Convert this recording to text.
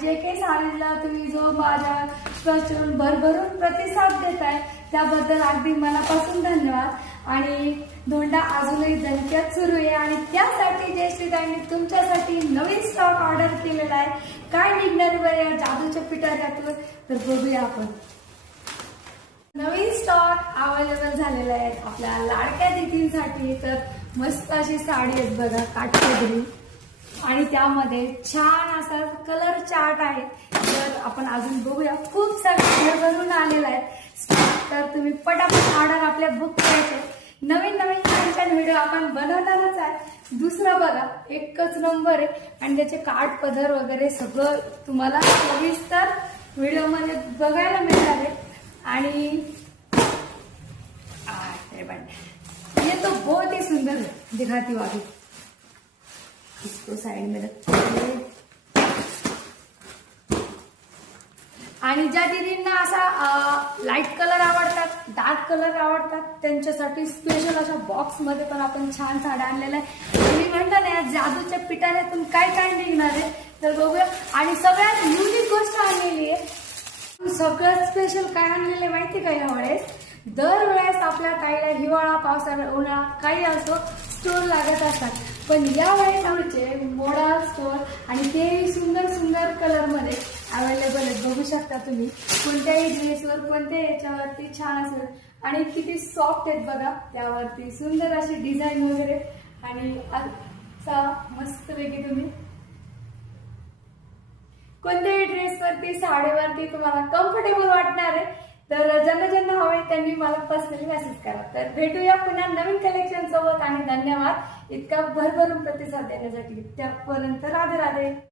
जे काही साडीला तुम्ही जो माझ्या स्पष्टून भरभरून प्रतिसाद देताय त्याबद्दल अगदी मनापासून धन्यवाद। आणि धोंडा अजूनही दणक्यात सुरू आहे आणि त्यासाठी जयश्रीताईंनी तुमच्यासाठी नवीन स्टॉक ऑर्डर केलेला आहे। काय निघणार बरं या जादूच्या पिटाऱ्यातून तर बघूया आपण। नवीन स्टॉक अवेलेबल झालेला आहे आपल्या लाडक्या दीदींसाठी। तर मस्त अशी साडी आहे बघा, काठपदरी, आणि त्यामध्ये छान असा कलर चार्ट आहे। तर आपण अजून बघूया, खूप सारे भरून आलेला आहे तर तुम्ही पटापट ऑर्डर आपल्या बुक करायचे। नवीन नवीन छान छान व्हिडिओ आपण बनवणारच आहे। दुसरा बघा, एकच नंबर आहे आणि त्याचे काठ पदर वगैरे सगळं तुम्हाला सविस्तर व्हिडिओमध्ये बघायला मिळणार आहे। आणि ये तो बहुत ही सुंदर है, दिखाती हूँ अभी इसको साइड में रखते। आणि ज्या दीदींना असा लाईट कलर आवडतात, डार्क कलर आवडतात, त्यांच्यासाठी स्पेशल अशा बॉक्स मध्ये पण आपण छान साड्या आणलेल्या आहे। तुम्ही म्हणता ना या जादूच्या पिटाऱ्यातून काय काय निघणार आहे तर बघूया। आणि सगळ्यात युनिक गोष्ट आणलेली आहे, सगळ्यात स्पेशल काय आणलेले माहिती का यावेळेस? दरवेळेस आपल्या ताईला हिवाळा, पावसाळा, उन्हाळा काही असो स्टोर लागत असतात, पण यावेळेस आमचे मोडाल स्टोर आणि ते सुंदर सुंदर कलर मध्ये अवेलेबल आहेत। बघू शकता तुम्ही कोणत्याही ड्रेसवर, कोणत्या याच्यावरती छान असेल आणि किती सॉफ्ट आहेत बघा, त्यावरती सुंदर अशी डिझाईन वगैरे आणि असा मस्तपैकी तुम्ही कोणत्याही ड्रेसवरती, साडीवरती तुम्हाला कम्फर्टेबल वाटणार आहे। तर ज्यांना ज्यांना हवे त्यांनी मला पर्सनली मेसेज करा। तर भेटूया पुन्हा नवीन कलेक्शन सोबत आणि धन्यवाद इतका भरभरून प्रतिसाद देण्यासाठी। त्यापर्यंत राधे राधे।